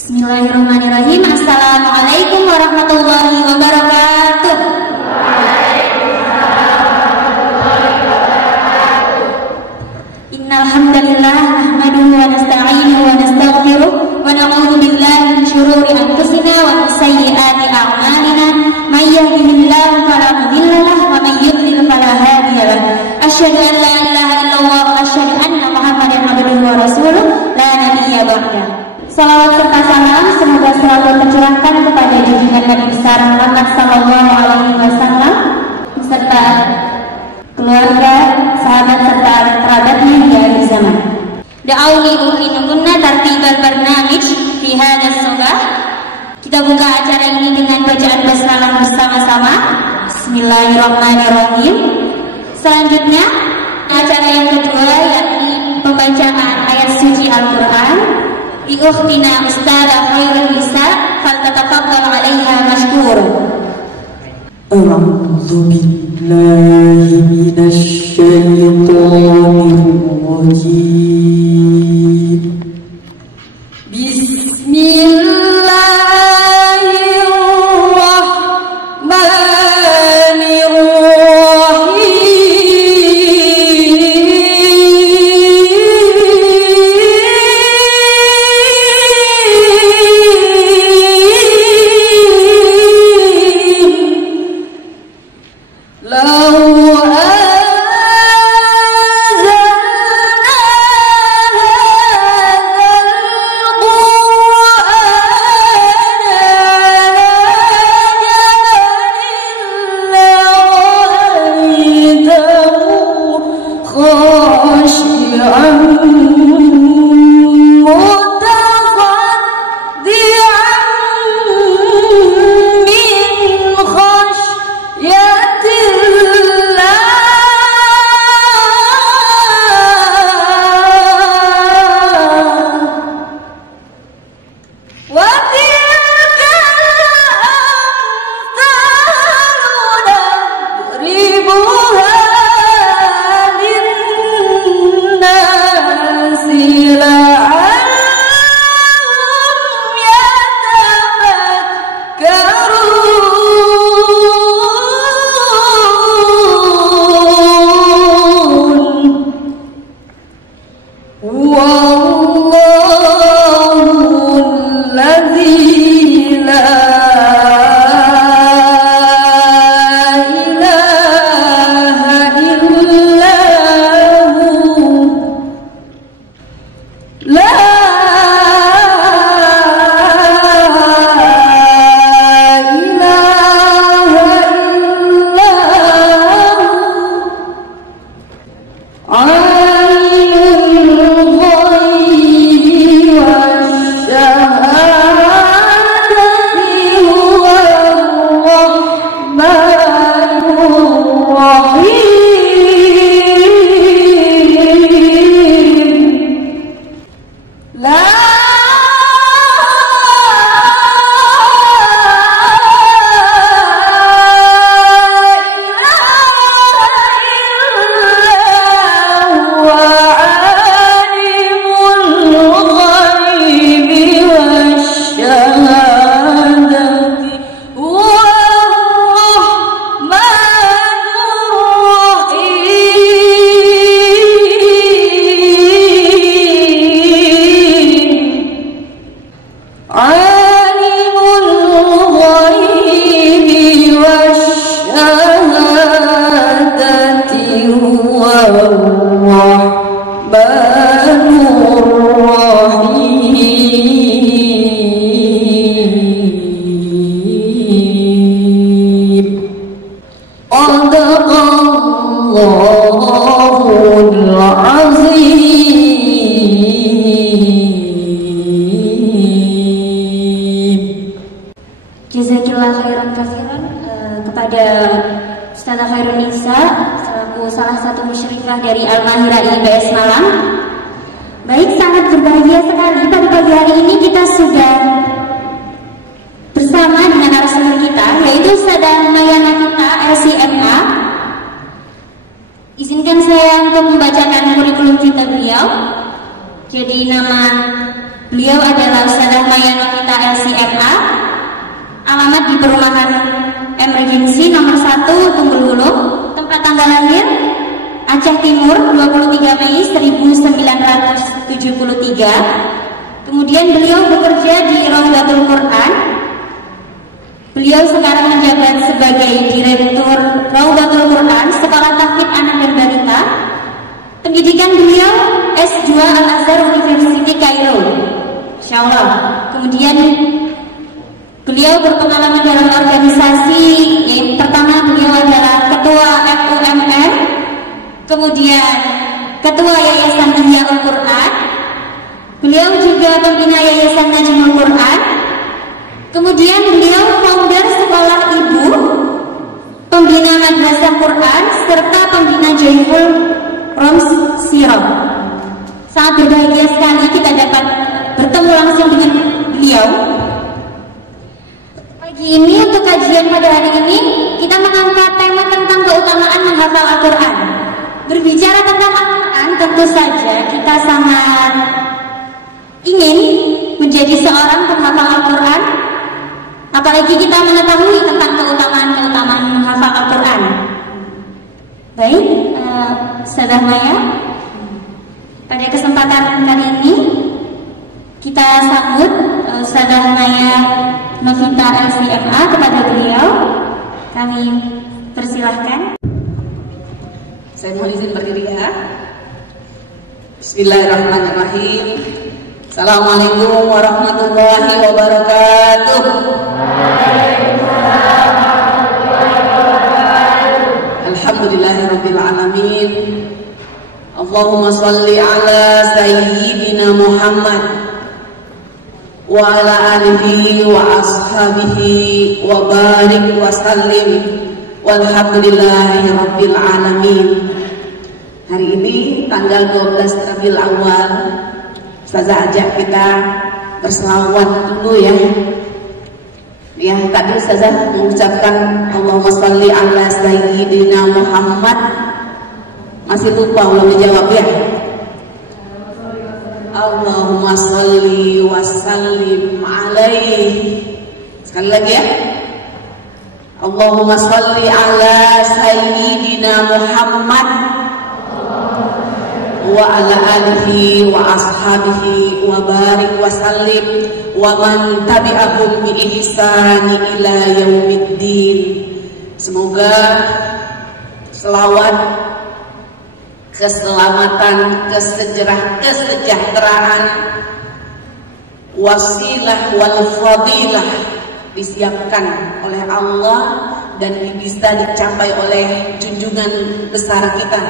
Bismillahirrahmanirrahim. Assalamualaikum warahmatullahi wabarakatuh. Innal hamdalillah nahmaduhu wa nasta'inuhu wa nastaghfiruh wa na'udzu billahi min shururi anfusina wa min sayyiati a'malina. May yahdihillahu fala mudilla lahu wa may yudlil fala hadiya lahu. Asyhadu an la ilaha illallah wa asyhadu anna Muhammadan abduhu wa rasuluh la nabiyya ba'da. Salawat serta salam semoga selalu tercurahkan kepada junjungan Nabi besar Muhammad sallallahu alaihi wasallam beserta keluarga, sahabat serta kerabatnya di akhir zaman. Da'auni u'linukunna tartibal barnamij fi hadas sabah. Kita buka acara ini dengan bacaan basmalah bersama-sama. Bismillahirrahmanirrahim. Selanjutnya acara yang kedua yakni pembacaan ayat suci Al-Quran. Di ukhtina Ustazah Khairul Nisa faltatafadhal 'alaiha mashkura. A'udzu billahi minasy syaithanir rajim. Jazakillah khairan katsiran kepada Ustazah Khairul Nisa selaku salah satu musyrifah dari Al-Mahirah IBS Malang. Baik, sangat berbahagia sekali pada pagi hari ini kita sudah bersama dengan narasumber kita yaitu Ustazah Mayana kita LCMA. Izinkan saya untuk membacakan kurikulum kita beliau. Jadi nama Beliau adalah Ustazah Maya Novita LCMA, alamat di perumahan Emergency nomor 1 Tunggul Hulu, tempat tanggal lahir Aceh Timur 23 Mei 1973. Kemudian beliau bekerja di Raudatul Quran. Beliau sekarang menjabat sebagai Direktur Raudatul Quran, Sekolah Tahfidz Anak dan Balita. Pendidikan beliau S2 Al-Azhar University Kairo, Insyaallah. Kemudian beliau berpengalaman dalam organisasi. Yang pertama, beliau adalah Ketua FUMM, kemudian Ketua Yayasan Ihyaul Quran. Beliau juga pembina Yayasan Najmul Quran. Kemudian beliau founder Sekolah Ibu, pembina Madrasah Quran, serta pembina Joyful Roms Sirop. Sangat berbahagia sekali kita dapat bertemu langsung dengan beliau. Pagi ini untuk kajian pada hari ini kita mengangkat tema tentang keutamaan menghafal Al-Quran. Berbicara tentang Al-Quran, tentu saja kita sangat ingin menjadi seorang penghafal Al-Quran. Apalagi kita mengetahui tentang keutamaan menghafal Al-Quran. Baik, Ustazah Maya, pada kesempatan kali ini kita sambut Ustazah Maya Novita LCMA. Kepada beliau kami persilahkan. Saya mohon izin berdiri ya. Bismillahirrahmanirrahim. Assalamualaikum warahmatullahi wabarakatuh. Alhamdulillahirabbil alamin. Allahumma shalli ala sayyidina Muhammad wa ala alihi wa ashabihi wa barik wa sallim. Walhamdulillahirabbil alamin. Hari ini tanggal 12 Rabiul Awal, Ustazah ajak kita berselawat dulu ya. Ya, tadi Ustazah mengucapkan Allahumma sholli ala sayyidina Muhammad. Masih lupa belum menjawab ya. Allahumma sholli wa sallim alaihi. Sekali lagi ya. Allahumma sholli ala sayyidina Muhammad wa ala alihi wa ashabihi wa barik wa sallim wa man tabi'ahum bi ihsani ila yaumiddin. Semoga selawat, keselamatan, kesejahteraan, wasilah wal fadilah disiapkan oleh Allah dan bisa dicapai oleh junjungan besar kita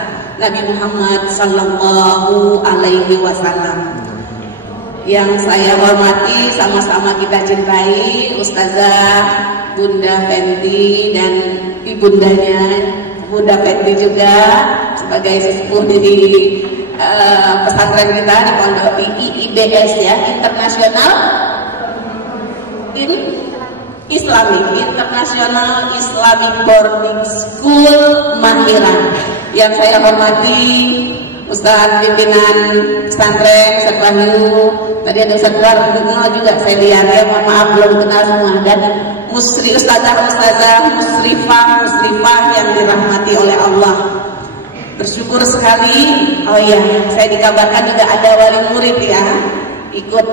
Nabi Muhammad sallallahu alaihi wasallam. Yang saya hormati, sama-sama kita cintai Ustazah Bunda Fenty dan ibundanya Bunda Fenty juga sebagai sesepuh di pesantren kita di Pondok IIBS ya, International International Islamic Boarding School Mahiran. Yang saya hormati Ustaz pimpinan pesantren Ustaz Wahyu, tadi ada Ustaz kenal juga saya lihat ya, mohon maaf belum kenal semua, dan Ustazah Musrifah yang dirahmati oleh Allah. Bersyukur sekali. Oh iya, saya dikabarkan juga ada wali murid ya ikut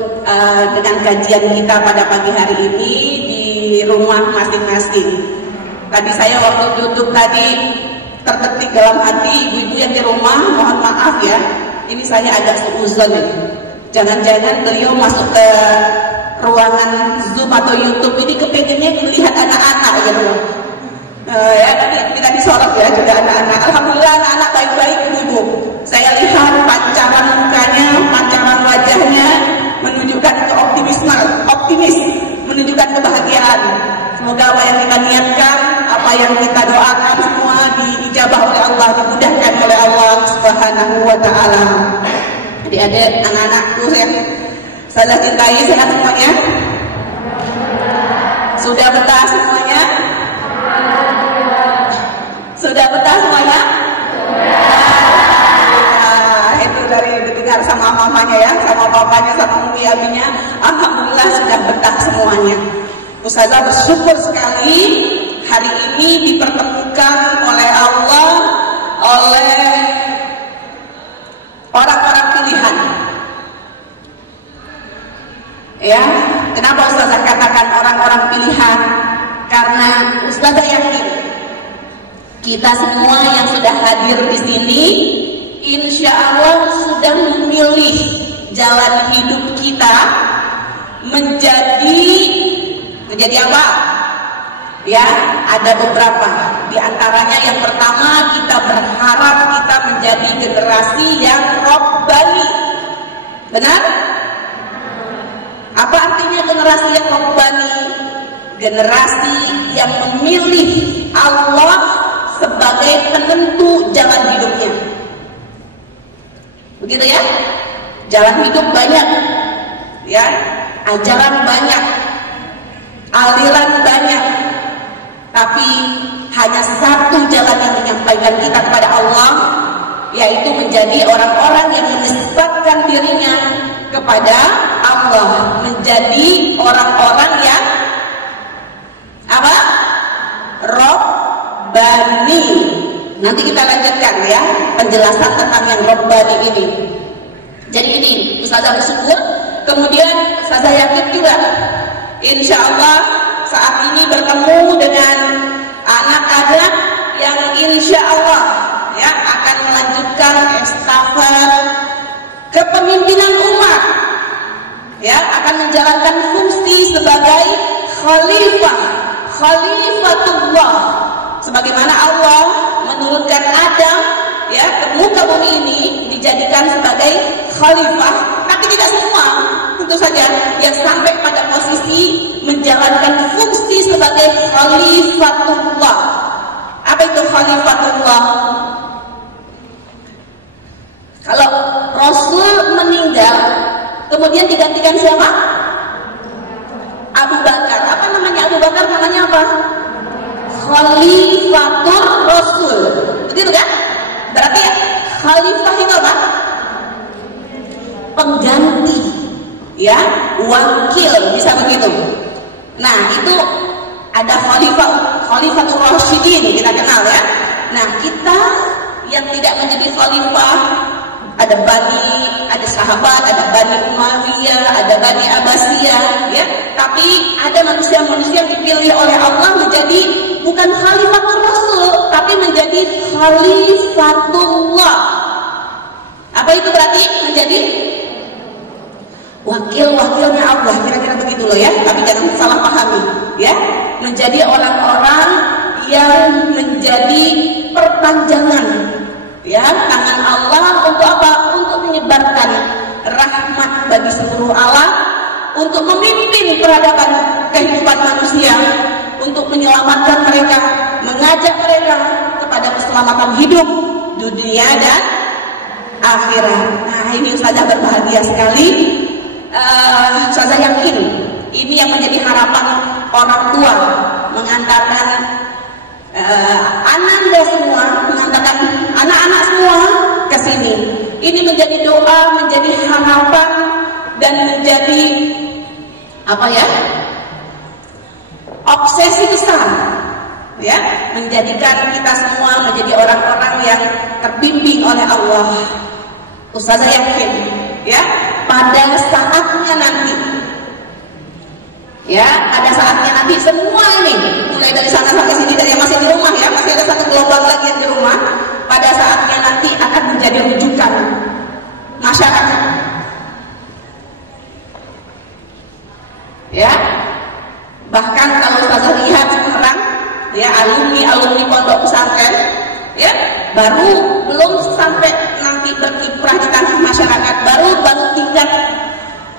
dengan kajian kita pada pagi hari ini di rumah masing-masing. Tadi saya waktu duduk tadi terketik dalam hati ibu-ibu yang di rumah, mohon maaf ya, ini saya agak suuzon ini. Jangan-jangan beliau masuk ke ruangan Zoom atau YouTube ini kepengennya melihat anak-anak gitu loh. Ya, tidak disorot ya juga anak-anak. Alhamdulillah anak-anak baik-baik ibu-ibu. Saya lihat pancaran mukanya, pancaran wajahnya menunjukkan optimis, menunjukkan kebahagiaan. Semoga apa yang kita niatkan, apa yang kita doakan semua diijabah oleh Allah, dimudahkan oleh Allah Subhanahu wa taala. Adik-adik, anak-anakku yang saya cintai, sehat semuanya? Sudah betah semuanya? Sudah betah semuanya? Itu dari dengar sama sama mamanya ya, sama papanya, sama umi abinya. Alhamdulillah sudah betah semuanya. Ustazah bersyukur sekali hari ini dipertemukan oleh Allah oleh orang-orang pilihan. Ya, kenapa Ustazah katakan orang-orang pilihan? Karena Ustazah yakin kita semua yang sudah hadir di sini, insya Allah sudah memilih jalan hidup kita menjadi apa? Ya, ada beberapa. Di antaranya yang pertama, kita berharap kita menjadi generasi yang robbani. Benar? Apa artinya generasi yang robbani? Generasi yang memilih Allah sebagai penentu jalan hidupnya. Begitu ya? Jalan hidup banyak, ya, ajaran banyak, aliran banyak, tapi hanya satu jalan yang menyampaikan kita kepada Allah, yaitu menjadi orang-orang yang menisbatkan dirinya kepada Allah, menjadi orang-orang yang apa? Robbani. Nanti kita lanjutkan ya penjelasan tentang yang robbani ini. Jadi ini Ustazah bersyukur, kemudian Ustazah yakin juga insya Allah saat ini bertemu dengan anak-anak yang insya Allah ya akan melanjutkan estafet kepemimpinan umat, ya akan menjalankan fungsi sebagai khalifatullah, sebagaimana Allah menurunkan Adam ya ke muka bumi ini dijadikan sebagai khalifah, tapi tidak semua tentu saja yang sampai pada posisi menjalankan fungsi sebagai khalifatullah. Apa itu khalifatullah? Kalau Rasul meninggal kemudian digantikan siapa? Abu Bakar. Apa namanya Abu Bakar? Namanya apa? Khalifatul Rasul. Begitu kan? Berarti ya, khalifah itu apa? Pengganti, ya, wakil, bisa begitu. Nah, itu ada khalifatul Rasyidin kita kenal ya. Nah, kita yang tidak menjadi khalifah, ada sahabat, ada Bani Umayyah, ada Bani Abbasiyah, ya. Tapi ada manusia-manusia yang dipilih oleh Allah menjadi bukan khalifatul Rasul, tapi menjadi khalifatullah. Apa itu berarti? Menjadi wakil-wakilnya Allah, kira-kira begitu loh ya. Tapi jangan salah pahami, ya. Menjadi orang-orang yang menjadi perpanjangan, ya, tangan Allah untuk apa? Untuk menyebarkan rahmat bagi seluruh alam, untuk memimpin peradaban kehidupan manusia, untuk menyelamatkan mereka, mengajak mereka kepada keselamatan hidup dunia dan akhirat. Nah, ini Ustazah berbahagia sekali. Ustazah yakin ini yang menjadi harapan orang tua, mengantarkan Ananda semua, mengantarkan anak-anak semua ke sini. Ini menjadi doa, menjadi harapan, dan menjadi apa ya? Obsesi besar, ya, menjadikan kita semua menjadi orang-orang yang terbimbing oleh Allah. Ustazah yakin, ya, pada saatnya nanti, ya, pada saatnya nanti semua ini, mulai dari sana sampai sini, dari yang masih di rumah ya, masih ada satu gelombang lagi yang di rumah, pada saatnya nanti akan menjadi rujukan masyarakat, ya. Bahkan kalau Ustazah lihat sekarang, ya, alumni pondok pesantren, ya, belum sampai nanti berkiprah di tengah masyarakat, baru tingkat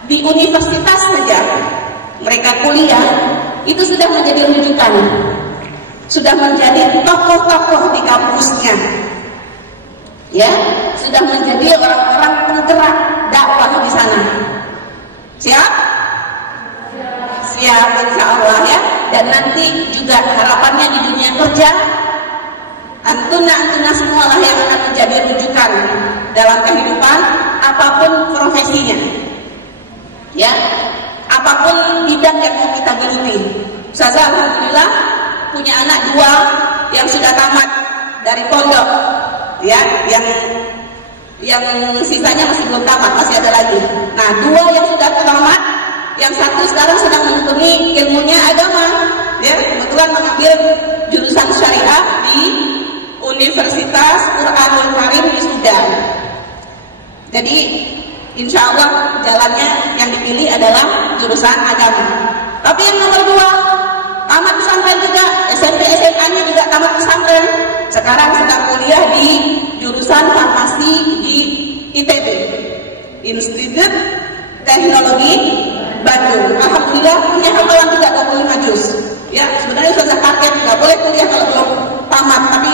di universitas saja mereka kuliah, itu sudah menjadi rujukan, sudah menjadi tokoh-tokoh di kampusnya, ya, sudah menjadi orang-orang penggerak dakwah di sana. Siap? Siap, insya Allah ya. Dan nanti juga harapannya di dunia kerja, antuna semua lah yang akan menjadi rujukan dalam kehidupan apapun profesinya, ya, apapun bidang yang mau kita geluti. Ustazah alhamdulillah punya anak 2 yang sudah tamat dari pondok, ya, yang sisanya masih belum tamat, masih ada lagi. Nah, 2 yang sudah tamat, yang 1 sekarang sedang menekuni ilmunya agama, ya, kebetulan mengambil jurusan syariah di Universitas Qur'anul Karim di Sudan. Jadi insya Allah jalannya yang dipilih adalah jurusan agama. Tapi yang nomor 2 tamat pesantren juga, SMP SMA-nya juga tamat pesantren. Sekarang sedang kuliah di jurusan farmasi di ITB, Institut Teknologi Bandung. Alhamdulillah punya hafalan juga 25 juz. Ya, sebenarnya sudah kaget, nggak boleh kuliah kalau belum tamat, tapi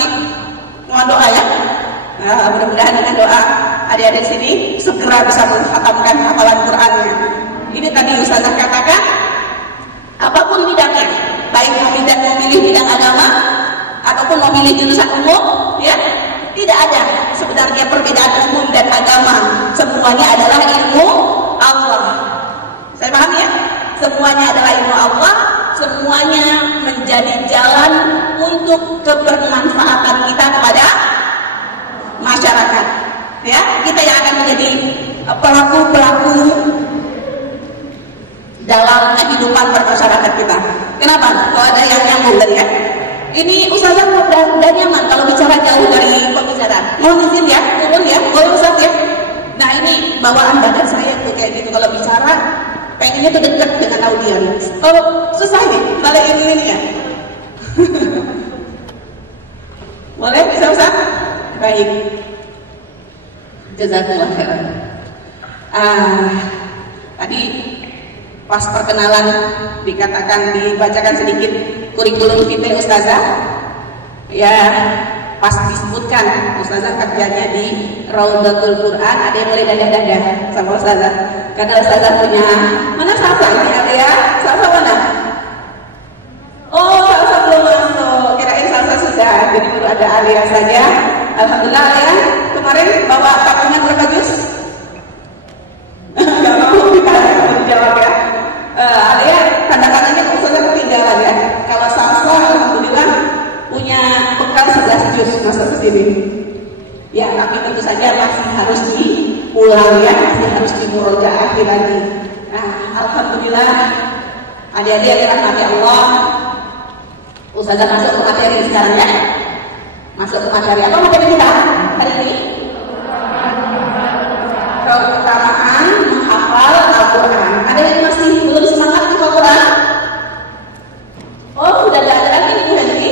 mohon doa ya. Nah, mudah-mudahan dengan doa adik-adik sini segera bisa menghatamkan hafalan Qur'annya. Ini tadi Ustazah katakan, apapun bidangnya, baik memilih bidang agama ataupun memilih jurusan umum, ya, tidak ada sebenarnya perbedaan umum dan agama. Semuanya adalah ilmu Allah. Saya paham ya? Semuanya adalah ilmu Allah. Semuanya menjadi jalan untuk kebermanfaatan kita kepada masyarakat. Ya, kita yang akan menjadi pelaku-pelaku dalam kehidupan bermasyarakat kita. Kenapa? Kalau ada yang nyambung tadi ya. Ini Ustazah udah nyaman kalau bicara jauh dari pembicaraan. Mohon izin ya, turun ya, boleh Ustaz ya. Nah, ini bawaan badan saya tuh kayak gitu kalau bicara, pengennya tuh dekat dengan audiens. Oh, susah nih, balik ini ya. Boleh bisa Ustaz? Baik. Jazakallah khairan. Tadi pas perkenalan dibacakan sedikit kurikulum kita Ustazah. Ya, pas disebutkan Ustazah kerjanya di Raudhatul Quran, ada yang boleh dadah-dadah sama Ustazah. Karena Ustazah punya, mana Salsa ini ada ya? Salsa mana? Oh, Salsa belum masuk. Kirain Salsa sudah, jadi baru ada Alia saja. Alhamdulillah ya. Kemarin bawa tamunya berapa juz? Gak mau dijawab ya. Alia, tanda-tandanya Ustazah ketinggalan ya. Kalau Salsa, alhamdulillah punya bekal 11 juz masuk ke sini. Ya, tapi tentu saja masih harus diulang ya, masih harus dimurojaah lagi. Nah, alhamdulillah adik-adik yang dirahmati Allah, Ustazah masuk ke materi sekarang ya. Masuk ke materi apa materi kita hari ini? Keutamaan menghafal Al-Quran. Ada yang masih belum semangat di Al-Quran? Oh, sudah tidak ada lagi nih hari ini.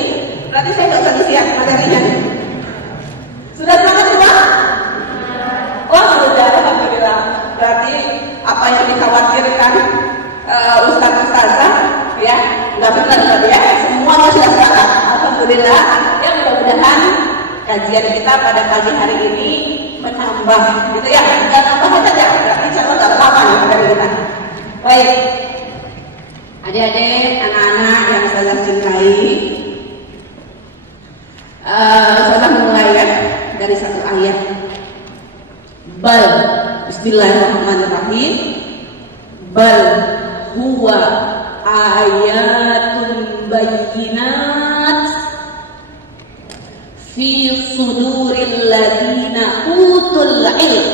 Berarti saya tidak usah siap materinya. Sudah semangat juga? Oh, sudah, alhamdulillah. Berarti apa yang dikhawatirkan Ustazah ya, nggak benar tadi ya. Semuanya sudah sepakat. Alhamdulillah. Ya, mudah-mudahan kajian kita pada pagi hari ini menambah, gitu ya. Dan tambah saja. Berarti insya Allah nggak lama ya dari kita. Baik. Adik-adik, anak-anak yang saya cintai, saya mulai ya dari satu ayat. Bal, Bismillahirrahmanirrahim. Bal huwa ayatun bayyinat fi suduril ladina utul ilm.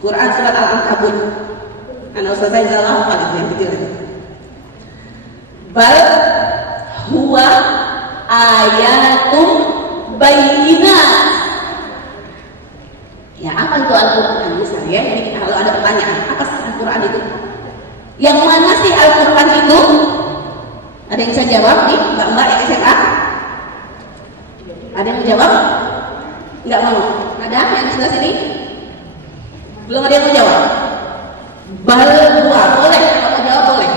Quran surat Al-Ankabut. Anak Ustazah insyaallah hafal itu yang kecil. Bal huwa ayatun bayyinat. Ya, apa itu Al-Quran misalnya ya? Jadi kalau ada pertanyaan, apa sih Al-Quran itu? Yang mana sih Al-Quran itu? Ada yang bisa jawab nih? Mbak yang SMA? Ada yang mau jawab? Enggak mau? Ada yang di sebelah sini? Belum ada yang mau jawab? Bal huwa, boleh, kalau mau jawab boleh.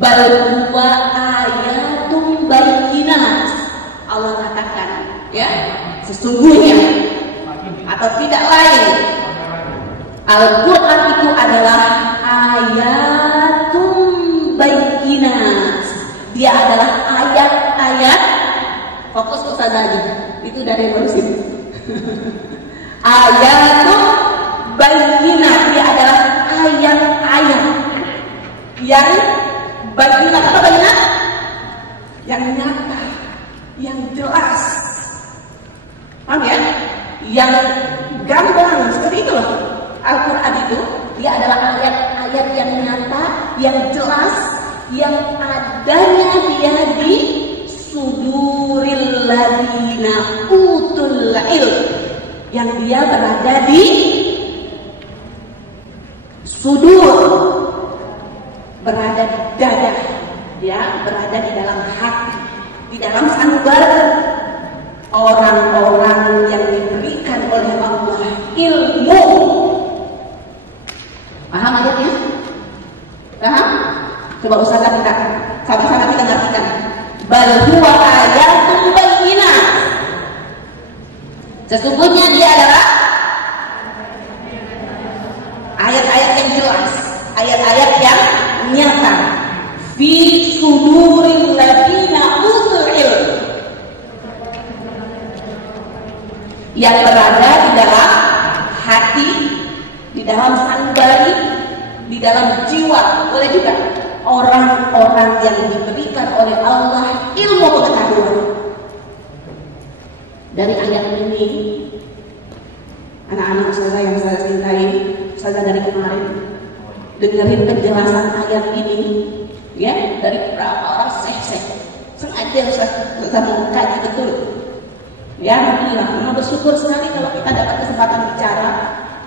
Bal huwa ayatun bayyinat. Allah katakan, ya, sesungguhnya atau tidak lain, Al-Quran itu adalah ayatun bayyinat. Dia adalah ayat-ayat. Fokus ke Ustazah aja. Itu dari Marusin. Ayat yang bayyinat. Apa bayyinat? Yang nyata, yang jelas. Paham ya? Yang gamblang seperti itu loh. Al-Quran itu dia adalah ayat-ayat yang nyata, yang jelas, yang adanya dia di suduril ladina utul ilm, yang dia berada di sudur, berada di dada, dia berada di dalam hati, di dalam sanggar orang-orang yang diberikan oleh Allah ilmu. Paham ayatnya? Paham? Coba ustazah kita, sahabat-sahabat kita ngartikan. Bal huwa ayatun bayyinah. Sesungguhnya dia adalah ayat-ayat yang jelas, ayat-ayat yang nyata. Fi suduril ladina utul ilm, yang berada di dalam hati, di dalam sanubari, di dalam jiwa, boleh juga orang-orang yang diberikan oleh Allah ilmu pengetahuan. Dari ayat ini, anak-anak ustazah yang saya cintai, ustazah dari kemarin, dengerin penjelasan ayat ini, ya, dari beberapa orang syekh. Sengaja ustazah mengkaji betul. Ya, alhamdulillah, memang bersyukur sekali kalau kita dapat kesempatan bicara,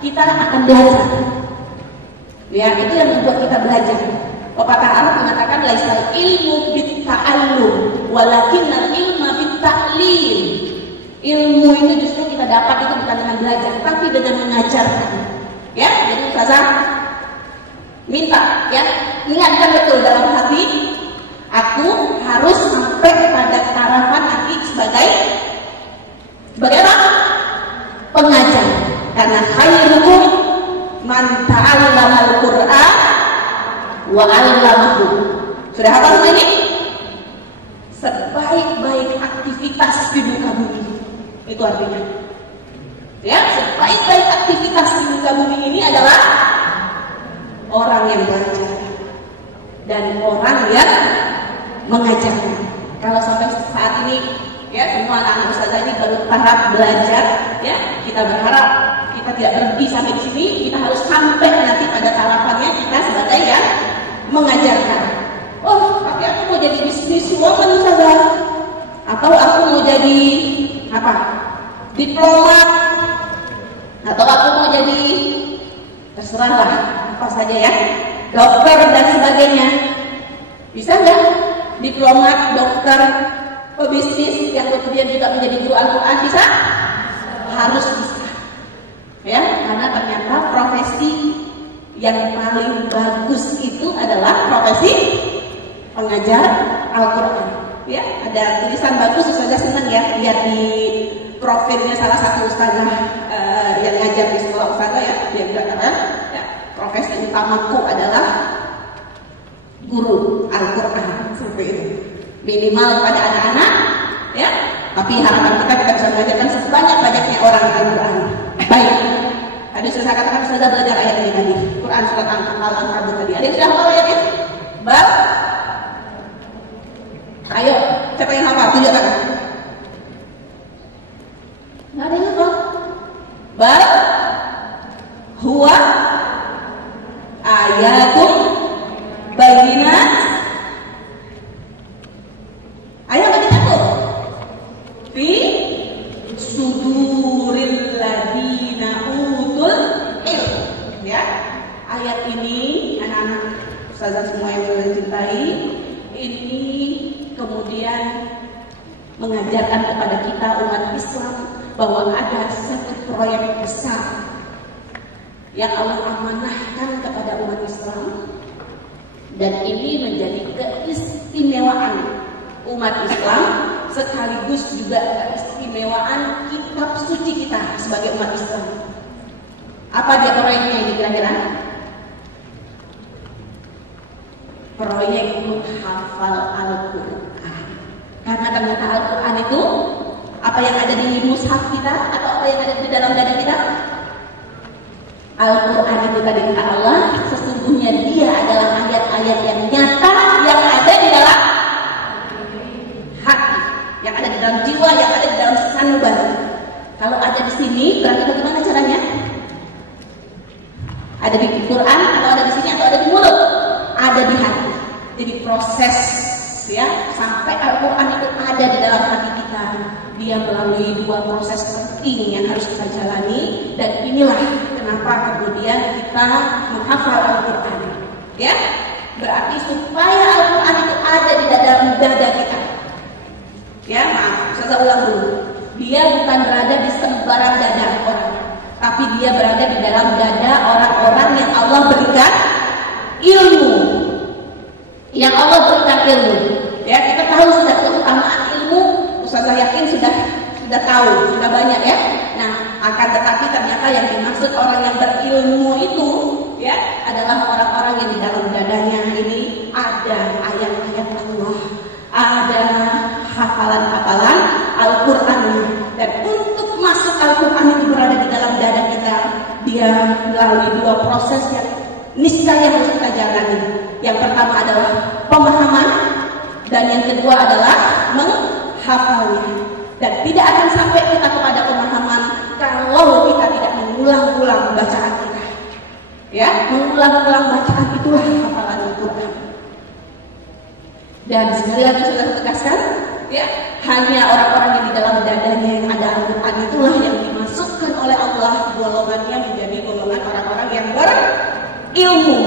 kita akan belajar. Ya, itu yang membuat kita belajar. Pepatah Arab mengatakan laisal ilmu bitta'allum walakinnal ilma bitta'lim. Ilmu itu justru kita dapat itu bukan dengan belajar, tapi dengan mengajarkan. Ya, jadi ustazah minta, ya, ingatkan betul dalam hati, aku harus sampai pada tarapan nanti sebagai apa? Pengajar. Karena khairukum man ta'allama al-Qur'an wa 'allamahu. Sudah hafal semua ini? Sebaik-baik aktivitas di muka bumi. Itu artinya. Ya, sebaik-baik aktivitas di muka bumi ini adalah orang yang belajar dan orang yang mengajarkan. Kalau sampai saat ini, ya, semua anak-anak ustazah ini baru tahap belajar, ya, kita berharap kita tidak berhenti sampai di sini, kita harus sampai nanti pada tarapannya kita sebagai yang mengajarkan. Oh, tapi aku mau jadi businesswoman ustazah, atau aku mau jadi apa? Diplomat, atau aku mau jadi terserahlah apa saja ya, dokter dan sebagainya. Bisa nggak diplomat, dokter, pebisnis yang kemudian juga menjadi guru Al-Quran? Bisa? Harus bisa. Ya, karena ternyata profesi yang paling bagus itu adalah profesi pengajar Al-Quran. Ya, ada tulisan bagus, ustazah senang ya lihat di profilnya salah satu ustazah yang ngajar di sekolah ustazah, ya, dia berkata, ya, profesi utamaku adalah guru Al-Quran, seperti itu. Minimal pada anak-anak, ya, tapi harapan kita bisa mengajarkan sebanyak-banyaknya orang Al-Quran. Baik, tadi sudah saya katakan sudah belajar ayat ini tadi, Quran surat Al-Ankabut tadi. Ada yang sudah hafal ayatnya? Bal, ayo, siapa yang hafal? Tunjuk tangan. Nggak ada yang hafal. Bal, huwa ayatun bayyinat. Ayo baca tuh. Fi suduril ladina utul ilm. Ya, ayat ini anak-anak ustazah semua yang saya cintai, ini kemudian mengajarkan kepada kita umat Islam bahwa ada satu proyek besar yang Allah amanahkan kepada umat Islam, dan ini menjadi keistimewaan umat Islam sekaligus juga keistimewaan kitab suci kita sebagai umat Islam. Apa dia proyeknya ini kira-kira? Proyek menghafal Al-Quran. Karena ternyata Al-Quran itu apa yang ada di mushaf kita atau apa yang ada di dalam dada kita? Al-Quran itu tadi kata Allah, sesungguhnya dia adalah ayat-ayat yang berarti bagaimana caranya? Ada di Quran atau ada di sini atau ada di mulut? Ada di hati. Jadi proses ya sampai Al-Quran itu ada di dalam hati kita, dia melalui dua proses penting yang harus kita jalani, dan inilah kenapa kemudian kita menghafal Al-Quran. Ya, berarti supaya Al-Quran itu ada di dalam dada kita. Ya, maaf, saya ulang dulu. Dia bukan berada di sembarang dada orang, tapi dia berada di dalam dada orang-orang yang Allah berikan ilmu. Yang Allah berikan ilmu. Ya, kita tahu sudah keutamaan ilmu. Ustazah yakin sudah tahu, sudah banyak ya. Nah, akan tetapi ternyata yang dimaksud orang yang berilmu itu ya adalah orang-orang yang di dalam dadanya ini ada ayat-ayat Allah, ada hafalan-hafalan Al-Quran. Dan untuk masuk Al-Quran itu berada di dalam dada kita, dia melalui dua proses yang niscaya harus kita jalani. Yang pertama adalah pemahaman, dan yang kedua adalah menghafalnya. Dan tidak akan sampai kita kepada pemahaman kalau kita tidak mengulang-ulang bacaan kita. Ya, mengulang-ulang bacaan itulah hafalan Al-Quran. Dan sekali lagi sudah tegaskan, ya, hanya orang-orang yang di dalam dadanya yang ada Al-Quran itulah yang dimasukkan oleh Allah golongannya menjadi golongan orang-orang yang berilmu.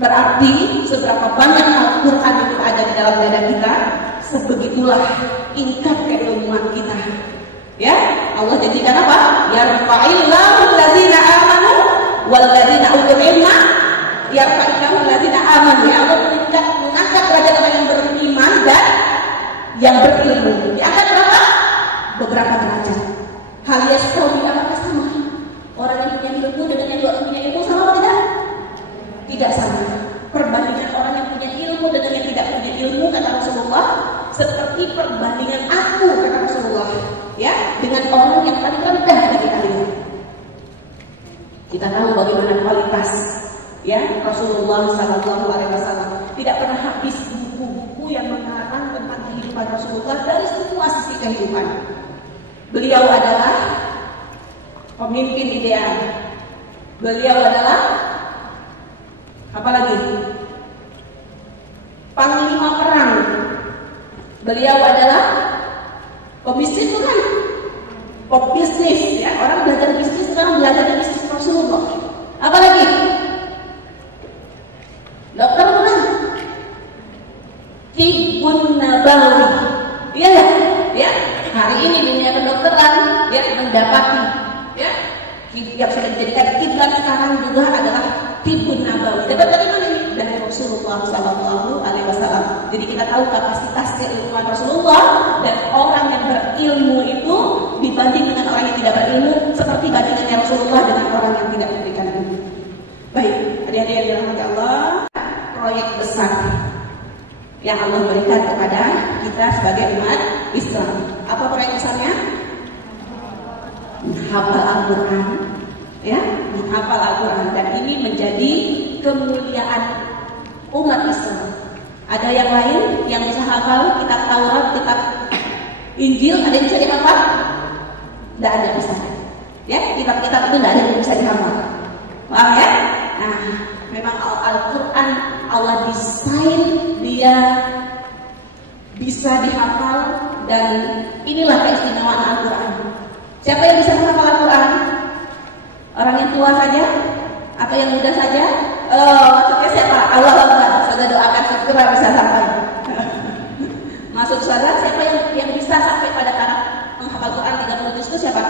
Berarti seberapa banyak Al-Quran itu ada di dalam dada kita, sebegitulah tingkat keilmuan kita. Ya, Allah jadikan apa? Yarfa'illahu allazina amanu wallazina utul ilma yarfa'illahu allazina amanu. Ya, Allah mengangkat derajat orang yang beriman dan yang berilmu. Diangkat berapa? Beberapa derajat. Hal yastawi, apakah sama? Orang yang punya ilmu dengan yang tidak punya ilmu sama atau tidak? Tidak sama. Perbandingan orang yang punya ilmu dengan yang tidak punya ilmu, kata Rasulullah, seperti perbandingan aku, kata Rasulullah, ya, dengan orang yang paling rendah dari kalian. Kita tahu bagaimana kualitas ya Rasulullah SAW. Tidak pernah habis buku-buku yang mengarang tentang kehidupan Rasulullah dari semua sisi kehidupan. Beliau adalah pemimpin ideal. Beliau adalah apalagi panglima perang. Beliau adalah pebisnis, bukan? Pebisnis ya, orang belajar bisnis sekarang belajar bisnis Rasulullah. Apalagi dokter, bukan? Tibbun nabawi. Iya ya. Hari ini dunia kedokteran ya mendapati ya yang sudah dijadikan kiblat sekarang juga adalah tibbun nabawi. Dapat dari mana ini? Dari Rasulullah SAW. Jadi kita tahu kapasitas keilmuan Rasulullah, dan orang yang berilmu itu dibanding dengan orang yang tidak berilmu seperti bandingannya Rasulullah dengan orang yang tidak memberikan ilmu. Baik, adik-adik yang dirahmati Allah, proyek besar yang Allah berikan kepada kita sebagai umat Islam. Apa proyek besarnya? Menghafal Al-Quran, ya, menghafal Al-Quran, dan ini menjadi kemuliaan umat Islam. Ada yang lain yang bisa hafal kitab Taurat, kitab Injil, ada yang bisa dihafal? Tidak ada bisa. Ya, kitab-kitab itu tidak ada yang bisa dihafal. Paham ya? Nah, memang Al-Quran Allah desain dia bisa dihafal, dan inilah keistimewaan Al-Quran. Siapa yang bisa menghafal Al-Quran? Orang yang tua saja? Atau yang muda saja? Maksudnya siapa? Allah Akbar. Saudara doakan segera bisa sampai. Maksud saudara, siapa yang bisa sampai pada taraf menghafal Quran 30 juz itu siapa?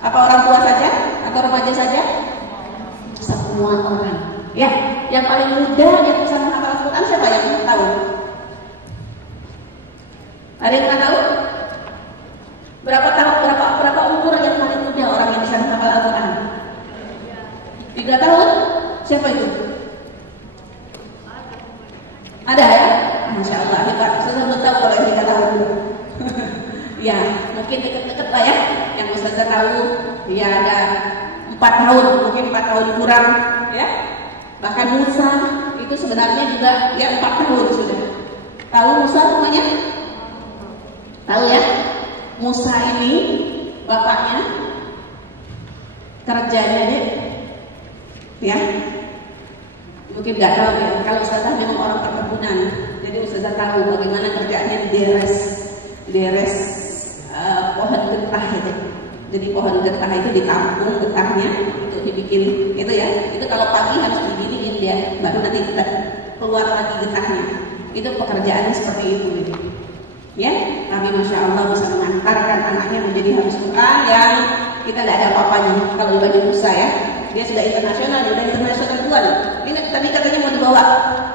Apa orang tua saja? Atau remaja saja? Semua orang. Ya, yang paling muda yang bisa menghafal Al-Quran siapa yang tahu? Ada yang tahu? Berapa umur yang paling muda orang yang bisa menghafal Al-Quran? 3 tahun? Siapa itu? Ada ya? Masya Allah, hebat. Saya belum tahu kalau yang 3 tahun. Ya, mungkin deket-deket lah ya. Yang Ustazah tahu, ya ada 4 tahun, mungkin 4 tahun kurang, ya. Bahkan Musa itu sebenarnya juga ya 4 tahun sudah. Tahu Musa namanya? Tahu ya? Musa ini bapaknya kerjanya deh, ya mungkin nggak tahu ya. Kalau ustazah memang orang perkebunan, jadi ustazah tahu bagaimana kerjaannya deres pohon getah itu. Jadi pohon getah itu ditampung getahnya untuk dibikin itu ya. Itu kalau pagi harus diginiin dia, baru nanti kita keluar lagi getahnya. Itu pekerjaannya seperti itu gitu. Ya, tapi masya Allah bisa mengantarkan anaknya menjadi hafiz Quran yang kita tidak ada apa-apanya. Kalau ibadah Musa ya, dia sudah internasional, dia sudah internasional tuan. Ini tadi katanya mau dibawa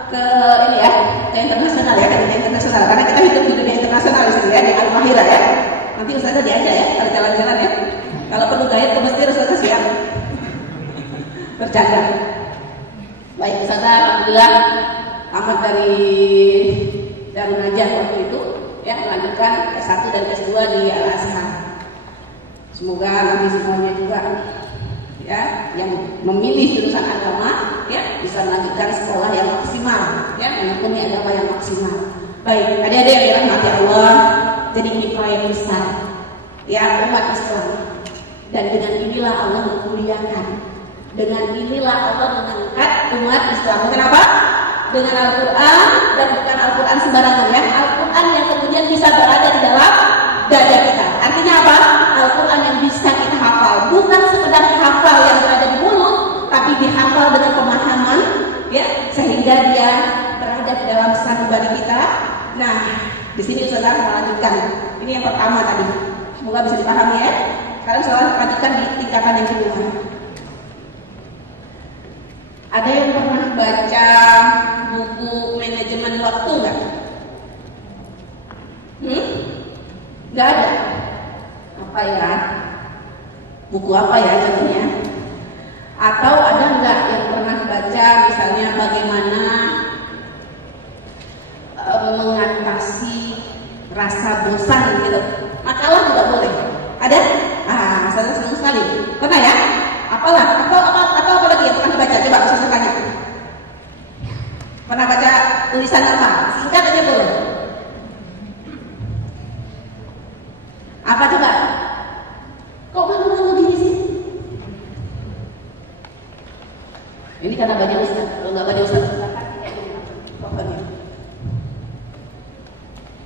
ke ini ya, ke internasional ya, ke internasional. Karena kita hidup di dunia internasional di sini ya, di Al-Mahirah ya. Nanti ustazah diajak ya, kalau jalan-jalan ya. Kalau perlu guide ke Mesir, ustazah siap. Bercanda. Baik, ustazah alhamdulillah tamat dari Darun Najah waktu itu, ya melanjutkan S1 dan S2 di Al-Azhar. Semoga nanti semuanya juga ya yang memilih jurusan agama ya bisa melanjutkan sekolah yang maksimal, ya menekuni agama yang maksimal. Baik, adik-adik yang dirahmati Allah, jadi kiprah yang besar ya umat Islam. Dan dengan inilah Allah memuliakan. Dengan inilah Allah mengangkat umat Islam. Kenapa? Dengan Al-Quran, dan bukan Al-Quran sembarangan ya. Al-Quran yang kemudian bisa berada di dalam dada kita. Artinya apa? Al-Quran yang bisa kita hafal. Bukan sekedar hafal yang berada di mulut, tapi dihafal dengan pemahaman ya, sehingga dia berada di dalam sanubari kita. Nah, di sini Ustazah melanjutkan. Ini yang pertama tadi. Semoga bisa dipahami ya. Sekarang Ustazah lanjutkan di tingkatan yang kedua. Ada yang pernah baca buku manajemen waktu nggak? Nggak ada. Apa ya? Buku apa ya jadinya? Atau ada nggak yang pernah baca misalnya bagaimana mengatasi rasa bosan gitu? Makalah juga boleh. Ada? Saya senang sekali. Pernah ya? Apalah? Atau apa lagi yang pernah baca? Coba saya tanya. Pernah baca tulisan apa? Singkat aja boleh. Apa coba? Kok kamu gini sih? Ini karena banyak ustaz. Kalau nggak banyak ustaz, pokoknya.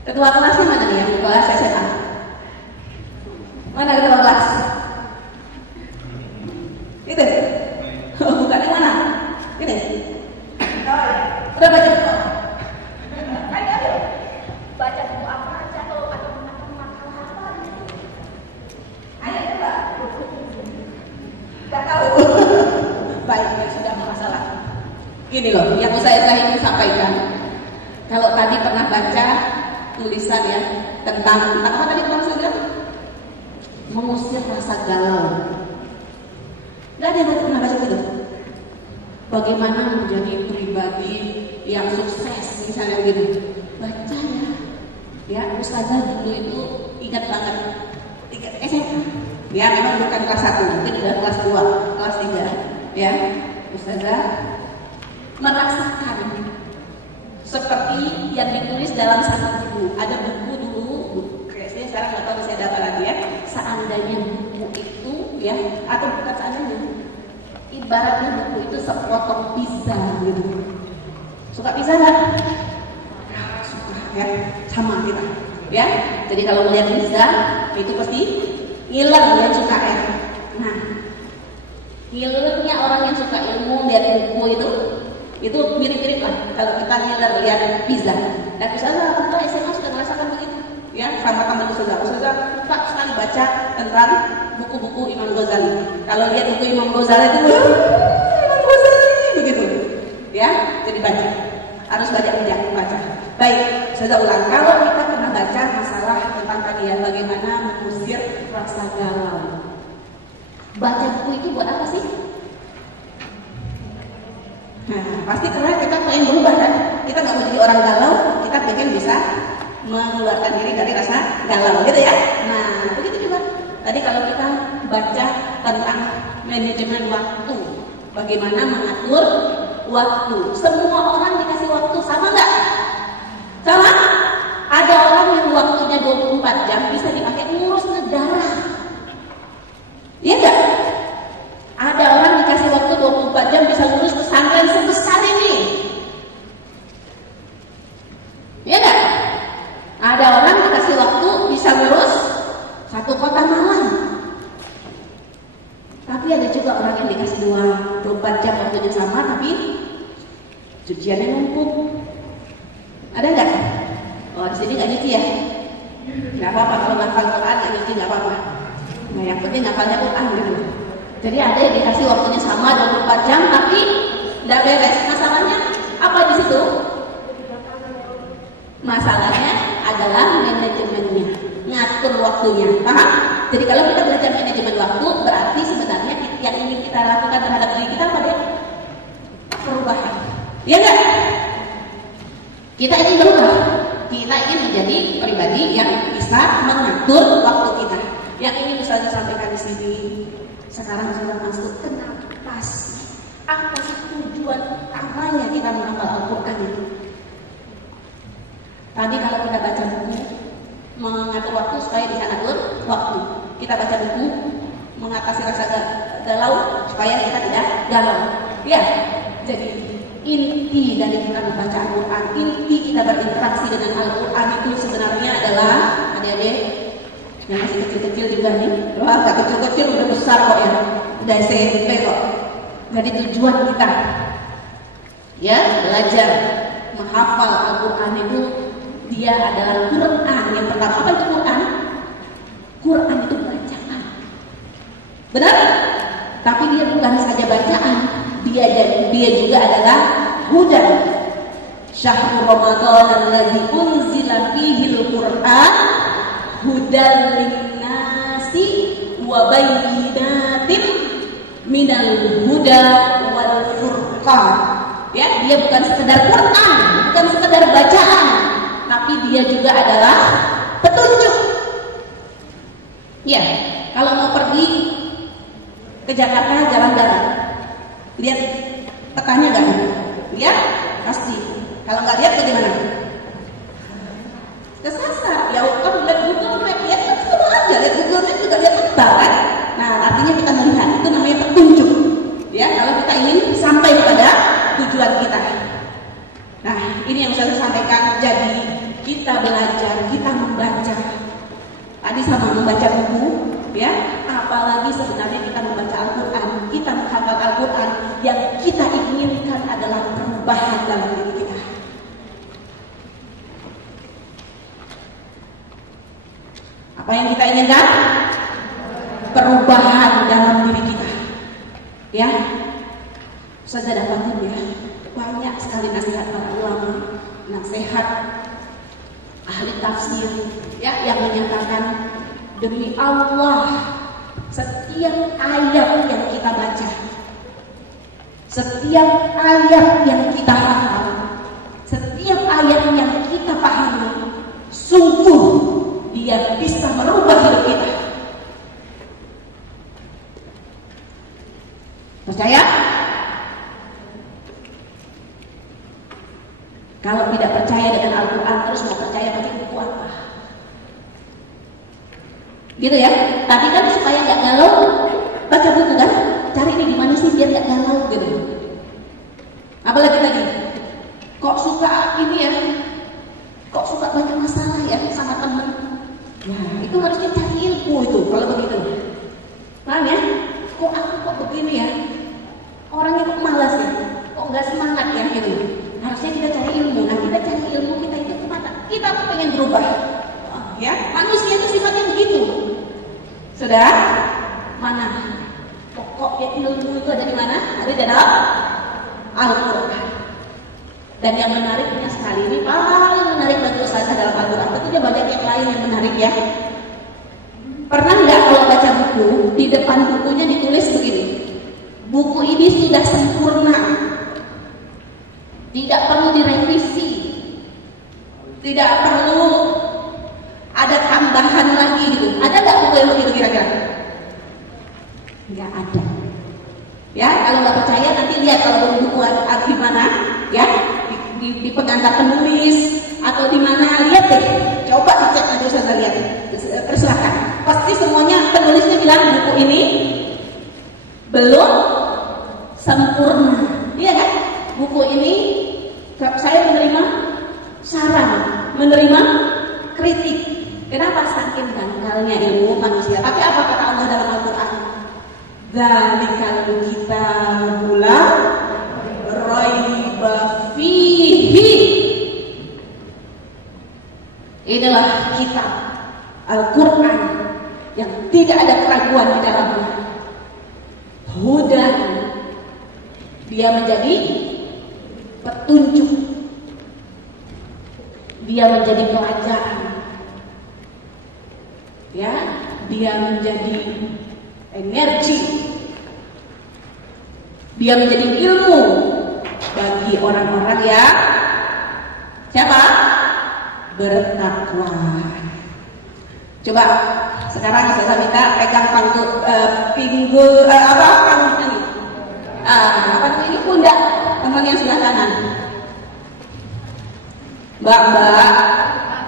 Ketua kelasnya mana nih yang kelas SMA? Mana ketua kelas? Itu? Bukan yang mana? Ini? Udah baca buku? Ayo. Baca buku apa aja atau makalah apa? Ayo coba. Gak tahu. Baik, ya sudah masalah. Gini loh, yang saya ingin sampaikan. Kalau tadi pernah baca tulisan ya tentang apa tadi maksudnya? Mengusir rasa galau. Gak ada yang pernah baca itu. Bagaimana menjadi pribadi yang sukses misalnya gitu. Baca ya. Ya, ustazah dulu itu ingat banget. Tingkat SMA. Ya, memang bukan kelas 1, mungkin udah kelas 2, kelas 3. Ya, ustazah merasakan seperti yang ditulis dalam satu buku. Ada buku dulu, kayaknya sekarang nggak tahu saya dapat lagi ya. Seandainya buku itu ya, atau bukan seandainya, ibaratnya buku itu sepotong pizza gitu. Suka pizza nggak? Suka ya, sama kita. Ya, jadi kalau melihat pizza itu pasti hilang yang suka ya. Nah, hilangnya orang yang suka ilmu lihat buku itu mirip-mirip lah kalau kita lihat pizza. Dan misalnya kita SMA sudah merasakan begitu ya, sama teman sudah suka sekali baca tentang buku-buku Imam Ghazali. Kalau lihat buku Imam Ghazali itu Imam Ghazali begitu ya, jadi harus banyak baca. Baik, saya ulang, kalau kita pernah baca masalah tentang tadi ya, bagaimana mengusir rasa galau. Baca buku itu buat apa sih? Nah, pasti karena kita pengen berubah kan? Kita nggak mau jadi orang galau, kita pengen bisa mengeluarkan diri dari rasa galau, gitu ya? Nah, begitu juga. Tadi kalau kita baca tentang manajemen waktu, bagaimana mengatur waktu. Semua orang dikasih waktu sama nggak? Sama? Ada orang yang waktunya 24 jam bisa dipakai ngurus negara. Cuciannya numpuk. Ada nggak? Oh, di sini nggak nyuci ya? Nggak apa-apa kalau ngafal Quran nggak nyuci nggak apa-apa. Nah, yang penting ngafalnya Quran gitu. Jadi ada yang dikasih waktunya sama 24 jam tapi nggak beres. Masalahnya apa di situ? Masalahnya adalah manajemennya, ngatur waktunya. Paham? Jadi kalau kita belajar manajemen waktu, berarti sebenarnya yang ingin kita lakukan terhadap diri kita pada perubahan. Ya enggak? Kita ingin berubah. Kita ingin menjadi pribadi yang bisa mengatur waktu kita. Yang ingin Ustazah sampaikan di sini, sekarang sudah masuk kenapa sih? Apa sih tujuan utamanya kita menghafal Al-Quran itu? Tadi kalau kita baca buku mengatur waktu supaya bisa ngatur waktu. Kita baca buku mengatasi rasa galau supaya kita tidak galau. Ya, jadi inti dari kita membaca Al-Quran, inti kita berinteraksi dengan Al-Quran itu sebenarnya adalah adik-adik yang masih kecil-kecil juga nih. Wah, gak kecil-kecil udah besar kok ya, udah SMP kok. Jadi tujuan kita ya belajar menghafal Al-Quran itu dia adalah Quran. Yang pertama, apa itu Quran? Quran itu bacaan, benar? Tapi dia bukan saja bacaan, dia juga adalah hudan. Syahrul Ramadan alladzi unzila fihil Quran hudan linnasi wa bayyinatin minal huda wal furqan. Ya, dia bukan sekedar Quran, bukan sekedar bacaan, tapi dia juga adalah petunjuk. Ya, kalau mau pergi ke Jakarta jalan darat, lihat petanya nggak? Lihat pasti. Kalau nggak lihat bagaimana? Kesasar. Ya kamu lihat Google Map, lihat kan semua aja. Lihat Google Map juga lihat peta kan? Nah, artinya kita melihat itu namanya petunjuk. Ya, kalau kita ingin sampai kepada tujuan kita. Nah, ini yang saya sampaikan. Jadi kita belajar, kita membaca. Tadi sama membaca buku, ya. Apalagi sebenarnya kita membaca Al-Quran, kita menghafal Al-Quran, yang kita inginkan adalah perubahan dalam diri kita. Apa yang kita inginkan? Perubahan dalam diri kita. Ya, saya dapatin ya, banyak sekali nasihat para ulama, nasihat ahli tafsir, ya, yang menyatakan demi Allah, setiap ayat yang kita baca, setiap ayat yang kita hafal, setiap ayat yang kita pahami, sungguh dia bisa merubah hidup kita. Percaya? Kalau tidak percaya dengan Al-Quran, terus mau percaya pakai buku apa? Gitu ya. Tadi kan supaya nggak galau, baca buku kan? Cari nih gimana sih biar nggak galau gitu. Apalagi tadi, kok suka ini ya? Kok suka banyak masalah ya sama temen? Nah, itu harusnya cari ilmu itu kalau begitu. Paham ya? Kok aku kok begini ya? Orangnya kok malas ya? Kok nggak semangat ya gitu? Harusnya kita cari ilmu. Nah, kita cari ilmu kita itu kemana? Kita tuh pengen berubah. Ya, manusia itu sifatnya begitu. Sudah? Mana? Pokoknya ilmu itu ada di mana? Ada di dalam Al-Quran. Dan yang menariknya sekali ini, paling menarik bagi Ustazah dalam Al-Quran, tentunya banyak yang lain yang menarik ya. Pernah nggak kalau baca buku, di depan bukunya ditulis begini, buku ini sudah sempurna, tidak perlu direvisi, tidak perlu ada tambahan lagi gitu. Ada nggak buku yang begitu kira-kira? Nggak ada. Ya, kalau nggak percaya nanti lihat kalau buku gimana, ya di pengantar penulis atau di mana, lihat deh. Coba dicek nanti saya lihat. Persilahkan. Pasti semuanya penulisnya bilang buku ini belum sempurna. Iya kan? Buku ini saya menerima saran, menerima kritik. Kenapa? Saking dangkalnya ilmu manusia. Tapi apa kata Allah dalam Al-Quran? Dzalikal kitabul la raiba fi Inilah kitab Al-Quran yang tidak ada keraguan di dalamnya. Hudan, dia menjadi petunjuk, dia menjadi pelajaran, ya, dia menjadi energi, dia menjadi ilmu bagi orang-orang yang siapa? Bertakwa. Coba sekarang saya minta pegang pinggul ini pundak teman yang sebelah kanan. Mbak,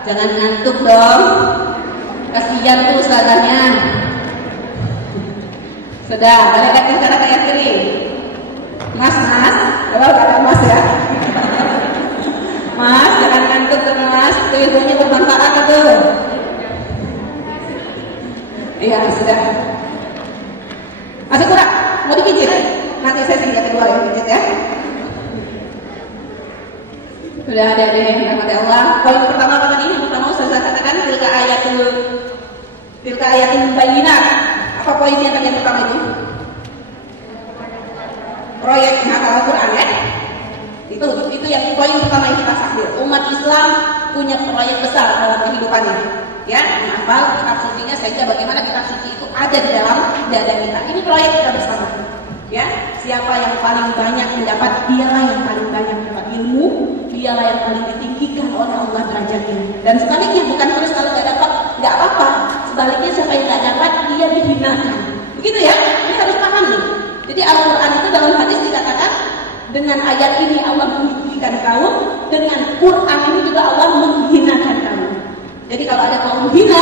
jangan ngantuk dong. Kasihan tuh ustazahnya. Sudah, balik lagi ke kanan kiri. Mas, kalau kata Mas ya. Mas, jangan ngantuk tuh Mas. Itu ilmunya bermanfaat itu. Iya, sudah. Masih kurang? Mau dipijit? Nanti sesi yang kedua yang pijit ya. Sudah ada yang rahmati Allah. Poin pertama apa tadi? Yang pertama saya katakan tilka ayatul bayyinat. Apa poinnya tadi yang pertama itu? Proyek menghafal Al-Quran ya. Itu yang poin pertama yang kita sahir. Umat Islam punya proyek besar dalam kehidupannya. Ya, menghafal kitab sucinya sehingga bagaimana kitab suci itu ada di dalam dada kita. Ini proyek kita bersama. Ya, siapa yang paling banyak mendapat, dialah yang paling banyak mendapat ilmu, dialah yang paling ditinggikan oleh Allah derajatnya. Dan sebaliknya, bukan terus kalau nggak dapat nggak apa-apa. Sebaliknya siapa yang nggak dapat dia dihinakan. Begitu ya? Ini harus paham nih. Jadi Al-Quran itu dalam hadis dikatakan dengan ayat ini Allah meninggikan kaum, dengan Quran ini juga Allah menghinakan kaum. Jadi kalau ada kaum hina,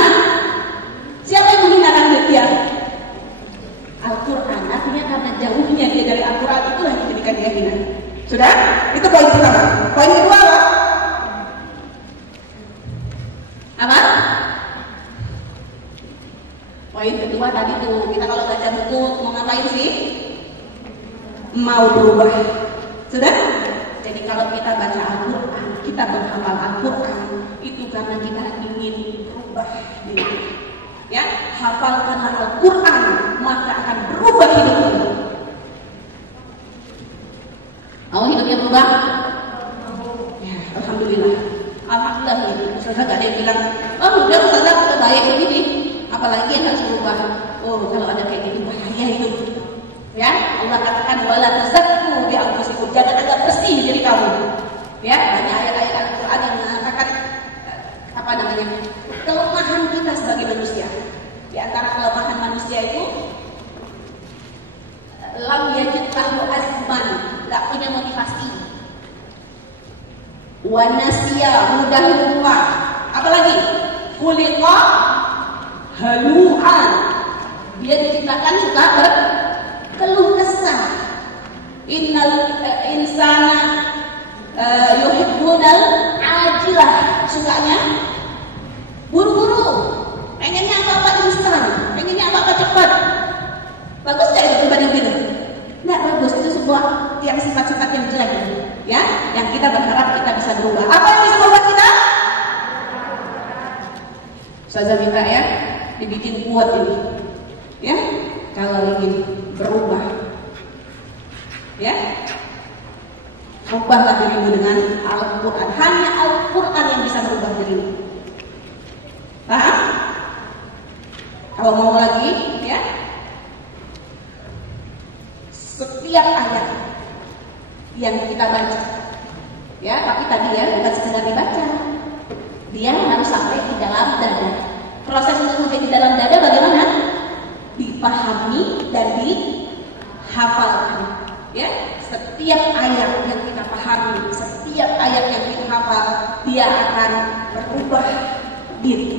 siapa yang menghinakan dia? Al-Quran. Artinya karena jauhnya dia dari Al-Quran itulah yang menjadikan dia hina. Sudah? Itu poin pertama. Poin kedua apa? Apa? Poin kedua tadi tuh, kita kalau baca buku mau ngapain sih? Mau berubah. Sudah? Jadi kalau kita baca Al-Quran, kita berhafal Al-Quran, itu karena kita ingin berubah diri. Ya, hafalkanlah Al-Quran, maka akan berubah hidupmu. Mau hidupnya berubah? Ya, alhamdulillah. Alhamdulillah. Ustazah gak ada yang bilang, oh udah Ustazah udah baik begini, apalagi yang harus berubah. Oh, kalau ada kayak gini bahaya hidup. Ya, Allah katakan wala tazakku bi anfusikum, jangan anggap bersih diri kamu. Ya, banyak ayat-ayat Al-Quran yang mengatakan kelemahan kita sebagai manusia. Di antara kelemahan manusia itu lam yajid lahu azman, enggak punya motivasi. Wa nasiya, mudah lupa. Apalagi khuliqa halu'an, dia diciptakan suka berkeluh kesah. Innal insana yuhibbunal ajilah, sukanya buru-buru, pengennya apa-apa instan, pengennya apa-apa cepat. Bagus gak itu pribadi gitu? Nggak bagus, itu sebuah yang sifat-sifat yang jelek ya, yang kita berharap kita bisa berubah. Apa yang bisa membuat kita? Ustazah minta ya, dibikin kuat ini ya, kalau ingin berubah ya, ubahlah dirimu dengan Al-Quran. Hanya Al-Quran yang bisa merubah dirimu. Paham? Kalau mau lagi ya, setiap ayat yang kita baca ya, tapi tadi ya bukan sekedar dibaca, dia harus sampai di dalam dada. Proses untuk sampai di dalam dada bagaimana? Dipahami dan dihafalkan ya. Setiap ayat yang kita pahami, setiap ayat yang kita hafal, dia akan berubah diri.